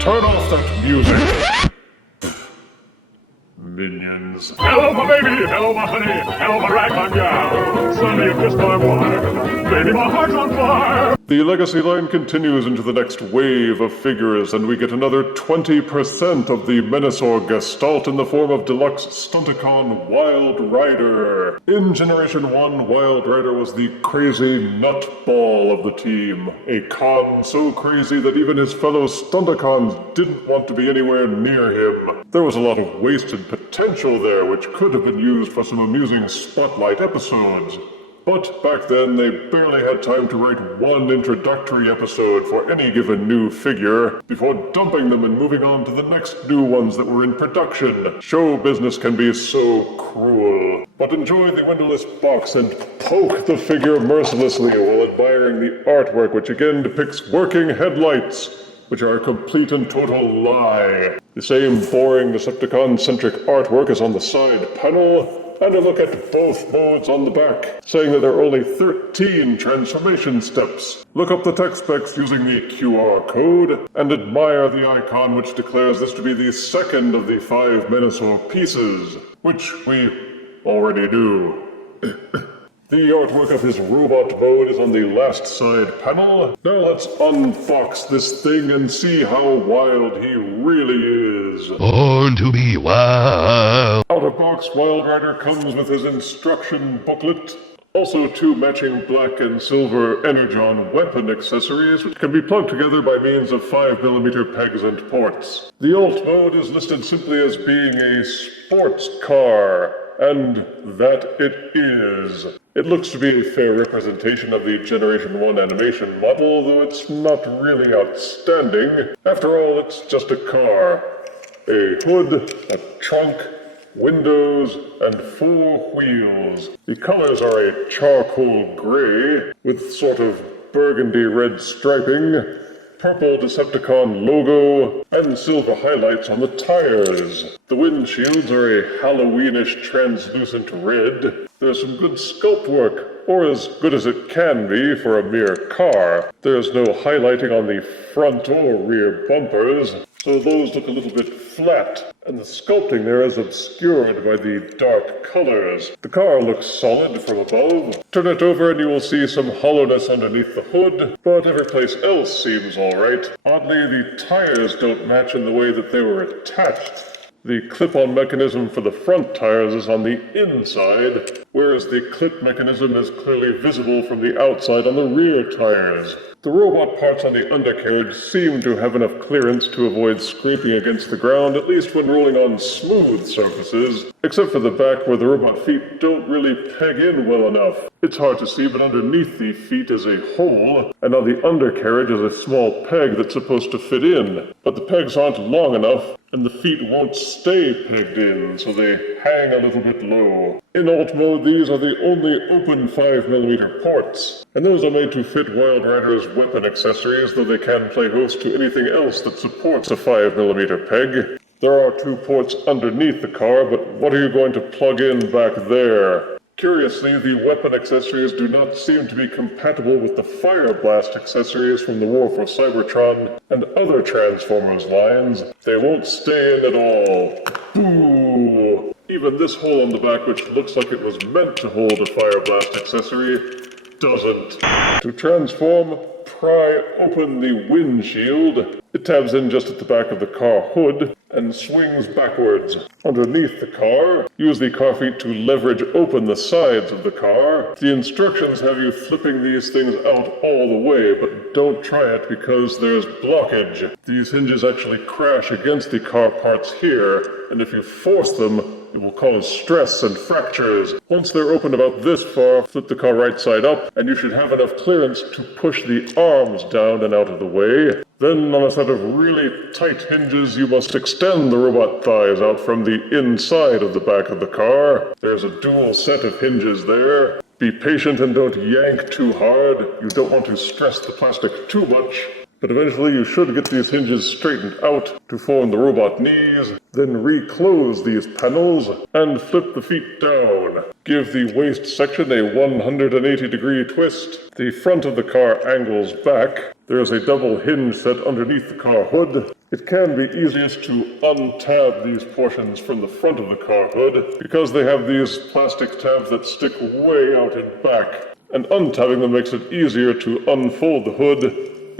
Turn off that music. Minions. Hello, my baby. Hello, my honey. Hello, my ragtime gal. Sonny, you kissed my wife. Baby, my heart's on fire. The Legacy line continues into the next wave of figures, and we get another 20% of the Menasor Gestalt in the form of Deluxe Stunticon Wild Rider. In Generation 1, Wild Rider was the crazy nutball of the team. A con so crazy that even his fellow Stunticons didn't want to be anywhere near him. There was a lot of wasted potential there, which could have been used for some amusing spotlight episodes. But back then, they barely had time to write one introductory episode for any given new figure before dumping them and moving on to the next new ones that were in production. Show business can be so cruel. But enjoy the windowless box and poke the figure mercilessly while admiring the artwork, which again depicts working headlights, which are a complete and total lie. The same boring Decepticon-centric artwork is on the side panel, and a look at both modes on the back, saying that there are only 13 transformation steps. Look up the tech specs using the QR code, and admire the icon which declares this to be the second of the 5 Menasor pieces, which we already do. The artwork of his robot mode is on the last side panel. Now let's unbox this thing and see how wild he really is. Born to be wild. Out of box, Wild Rider comes with his instruction booklet. Also 2 matching black and silver Energon weapon accessories, which can be plugged together by means of 5mm pegs and ports. The alt mode is listed simply as being a sports car. And that it is. It looks to be a fair representation of the Generation 1 animation model, though it's not really outstanding. After all, it's just a car. A hood, a trunk, windows, and 4 wheels. The colors are a charcoal gray, with sort of burgundy red striping, purple Decepticon logo, and silver highlights on the tires. The windshields are a Halloweenish translucent red. There's some good sculpt work, or as good as it can be for a mere car. There's no highlighting on the front or rear bumpers, so those look a little bit flat, and the sculpting there is obscured by the dark colors. The car looks solid from above. Turn it over and you will see some hollowness underneath the hood, but every place else seems alright. Oddly, the tires don't match in the way that they were attached. The clip-on mechanism for the front tires is on the inside, whereas the clip mechanism is clearly visible from the outside on the rear tires. The robot parts on the undercarriage seem to have enough clearance to avoid scraping against the ground, at least when rolling on smooth surfaces, except for the back where the robot feet don't really peg in well enough. It's hard to see, but underneath the feet is a hole, and on the undercarriage is a small peg that's supposed to fit in. But the pegs aren't long enough, and the feet won't stay pegged in, so they hang a little bit low. In alt mode, these are the only open 5mm ports, and those are made to fit Wild Rider's weapon accessories, though they can play host to anything else that supports a 5mm peg. There are 2 ports underneath the car, but what are you going to plug in back there? Curiously, the weapon accessories do not seem to be compatible with the Fire Blast accessories from the War for Cybertron and other Transformers lines. They won't stay in at all. Boo! Even this hole on the back, which looks like it was meant to hold a Fire Blast accessory, doesn't. To transform, pry open the windshield. It tabs in just at the back of the car hood and swings backwards. Underneath the car, use the car feet to leverage open the sides of the car. The instructions have you flipping these things out all the way, but don't try it because there's blockage. These hinges actually crash against the car parts here, and if you force them, it will cause stress and fractures. Once they're open about this far, flip the car right side up, and you should have enough clearance to push the arms down and out of the way. Then, on a set of really tight hinges, you must extend the robot thighs out from the inside of the back of the car. There's a dual set of hinges there. Be patient and don't yank too hard. You don't want to stress the plastic too much. but eventually you should get these hinges straightened out to form the robot knees, then reclose these panels and flip the feet down. Give the waist section a 180-degree twist. The front of the car angles back. There is a double hinge set underneath the car hood. It can be easiest to untab these portions from the front of the car hood because they have these plastic tabs that stick way out in back. And untabbing them makes it easier to unfold the hood,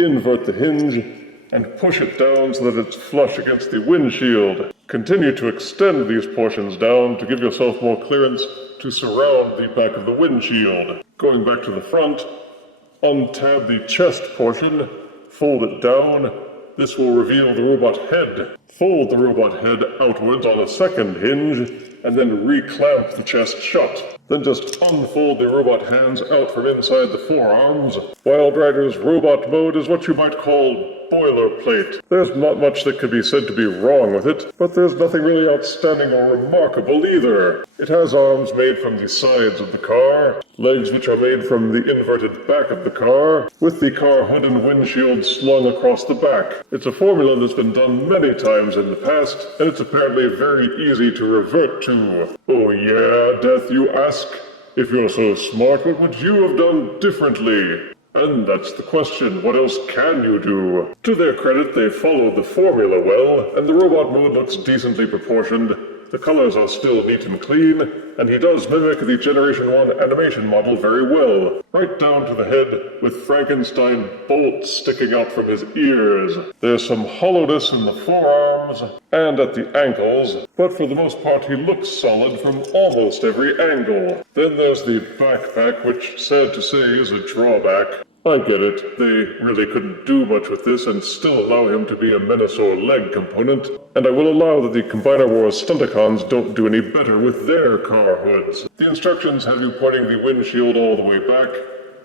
invert the hinge, and push it down so that it's flush against the windshield. Continue to extend these portions down to give yourself more clearance to surround the back of the windshield. Going back to the front, untab the chest portion, fold it down. This will reveal the robot head. Fold the robot head outwards on a second hinge, and then reclamp the chest shut. Then just unfold the robot hands out from inside the forearms. Wild Rider's robot mode is what you might call boilerplate. There's not much that could be said to be wrong with it, but there's nothing really outstanding or remarkable either. It has arms made from the sides of the car, legs which are made from the inverted back of the car, with the car hood and windshield slung across the back. It's a formula that's been done many times in the past, and it's apparently very easy to revert to. Oh yeah, Death, you ask? If you're so smart, what would you have done differently? And that's the question, what else can you do? To their credit, they followed the formula well, and the robot mode looks decently proportioned. The colors are still neat and clean, and he does mimic the Generation 1 animation model very well, right down to the head, with Frankenstein bolts sticking out from his ears. There's some hollowness in the forearms and at the ankles, but for the most part he looks solid from almost every angle. Then there's the backpack, which, sad to say, is a drawback. I get it. They really couldn't do much with this and still allow him to be a Menasor leg component, and I will allow that the Combiner Wars Stunticons don't do any better with their car hoods. The instructions have you pointing the windshield all the way back,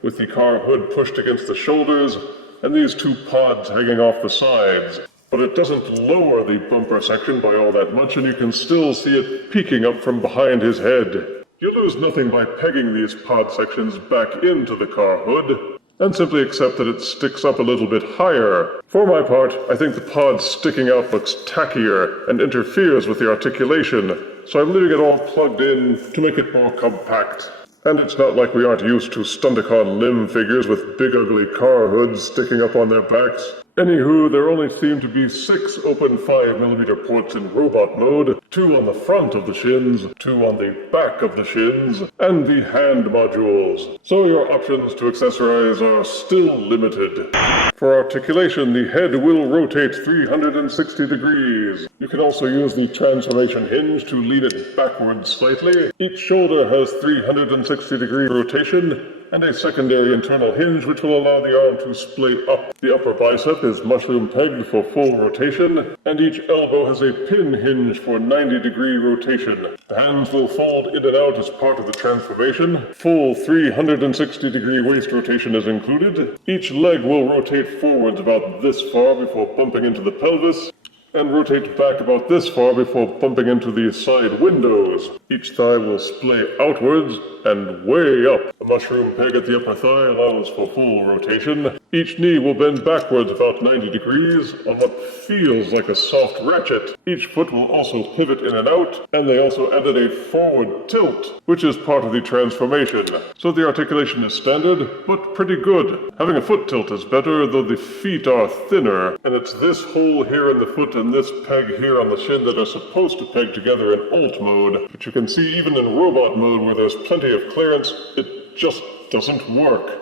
with the car hood pushed against the shoulders, and these two pods hanging off the sides. But it doesn't lower the bumper section by all that much, and you can still see it peeking up from behind his head. You lose nothing by pegging these pod sections back into the car hood, and simply accept that it sticks up a little bit higher. For my part, I think the pod sticking out looks tackier and interferes with the articulation, so I'm leaving it all plugged in to make it more compact. And it's not like we aren't used to Stunticon limb figures with big ugly car hoods sticking up on their backs. Anywho, there only seem to be 6 open 5mm ports in robot mode, 2 on the front of the shins, 2 on the back of the shins, and the hand modules. So your options to accessorize are still limited. For articulation, the head will rotate 360 degrees. You can also use the transformation hinge to lean it backwards slightly. Each shoulder has 360-degree rotation, and a secondary internal hinge which will allow the arm to splay up. The upper bicep is mushroom pegged for full rotation, and each elbow has a pin hinge for 90-degree rotation. The hands will fold in and out as part of the transformation. Full 360-degree waist rotation is included. Each leg will rotate forwards about this far before bumping into the pelvis, and rotate back about this far before bumping into the side windows. Each thigh will splay outwards and way up. A mushroom peg at the upper thigh allows for full rotation. Each knee will bend backwards about 90 degrees on what feels like a soft ratchet. Each foot will also pivot in and out, and they also added a forward tilt, which is part of the transformation. So the articulation is standard, but pretty good. Having a foot tilt is better, though the feet are thinner, and it's this hole here in the foot and this peg here on the shin that are supposed to peg together in alt mode, but you can see even in robot mode where there's plenty of clearance, it just doesn't work.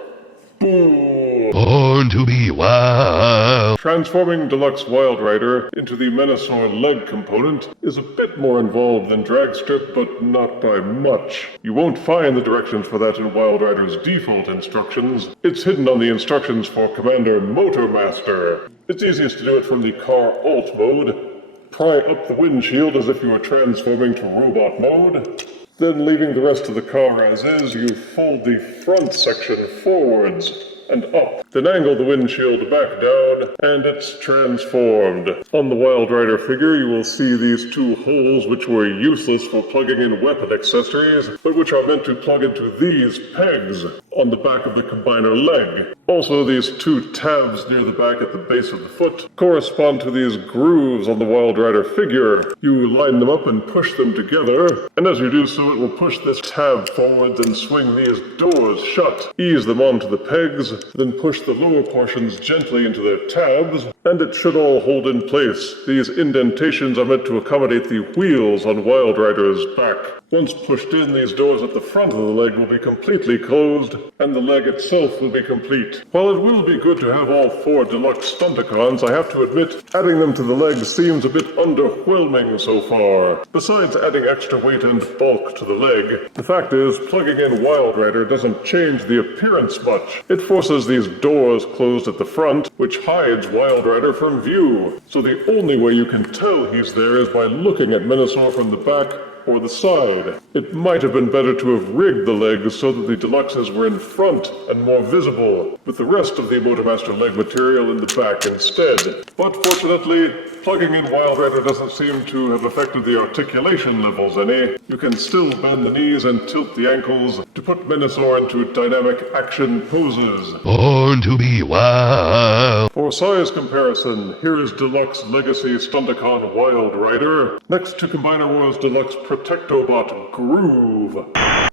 Boo! Born to be wild. Transforming Deluxe Wild Rider into the Menasor leg component is a bit more involved than Dragstrip, but not by much. You won't find the directions for that in Wild Rider's default instructions. It's hidden on the instructions for Commander Motormaster. It's easiest to do it from the car alt mode. Pry up the windshield as if you were transforming to robot mode. Then, leaving the rest of the car as is, you fold the front section forwards and up. Then angle the windshield back down, and it's transformed. On the Wild Rider figure, you will see these 2 holes which were useless for plugging in weapon accessories, but which are meant to plug into these pegs. on the back of the combiner leg. Also, these two tabs near the back at the base of the foot correspond to these grooves on the Wild Rider figure. You line them up and push them together, and as you do so, it will push this tab forwards and swing these doors shut. Ease them onto the pegs, then push the lower portions gently into their tabs, and it should all hold in place. These indentations are meant to accommodate the wheels on Wild Rider's back. Once pushed in, these doors at the front of the leg will be completely closed, and the leg itself will be complete. While it will be good to have all 4 Deluxe Stunticons, I have to admit, adding them to the leg seems a bit underwhelming so far. Besides adding extra weight and bulk to the leg, the fact is, plugging in Wild Rider doesn't change the appearance much. It forces these doors closed at the front, which hides Wild Rider from view. So the only way you can tell he's there is by looking at Menasor from the back or the side. It might have been better to have rigged the legs so that the Deluxes were in front and more visible, with the rest of the Motormaster leg material in the back instead. But fortunately, plugging in Wild Rider doesn't seem to have affected the articulation levels any. You can still bend the knees and tilt the ankles to put Menasor into dynamic action poses. Born to be wild. For size comparison, here is Deluxe Legacy Stunticon Wild Rider, next to Combiner Wars Deluxe Protectobot Groove.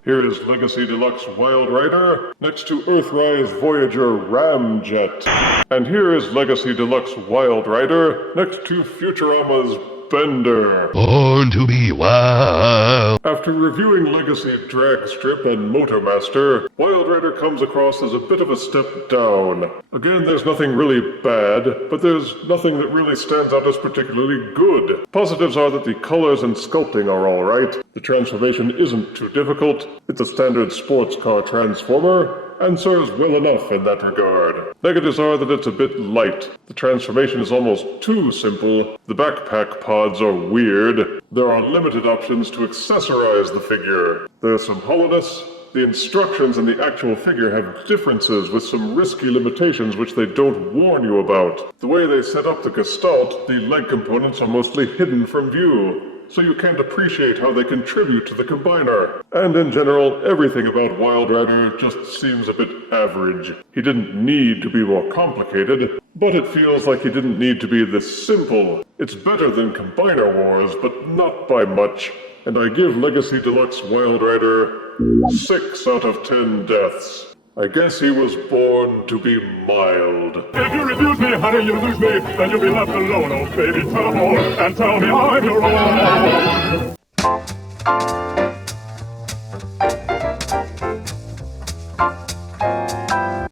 Here is Legacy Deluxe Wild Rider, next to Earthrise Voyager Ramjet. And here is Legacy Deluxe Wild Rider, next to Futurama's Bender. Born to be wild. After reviewing Legacy Dragstrip and Motormaster, Wild Rider comes across as a bit of a step down. Again, there's nothing really bad, but there's nothing that really stands out as particularly good. Positives are that the colors and sculpting are alright, the transformation isn't too difficult, it's a standard sports car transformer, and serves well enough in that regard. Negatives are that it's a bit light. The transformation is almost too simple. The backpack pods are weird. There are limited options to accessorize the figure. There's some hollowness. The instructions in the actual figure have differences with some risky limitations which they don't warn you about. The way they set up the Gestalt, the leg components are mostly hidden from view, so you can't appreciate how they contribute to the combiner. And in general, everything about Wild Rider just seems a bit average. He didn't need to be more complicated, but it feels like he didn't need to be this simple. It's better than Combiner Wars, but not by much, and I give Legacy Deluxe Wild Rider 6 out of 10 deaths. I guess he was born to be mild. If you refuse me, honey, you lose me. Then you'll be left alone, oh baby, tell more and tell me I'm your own.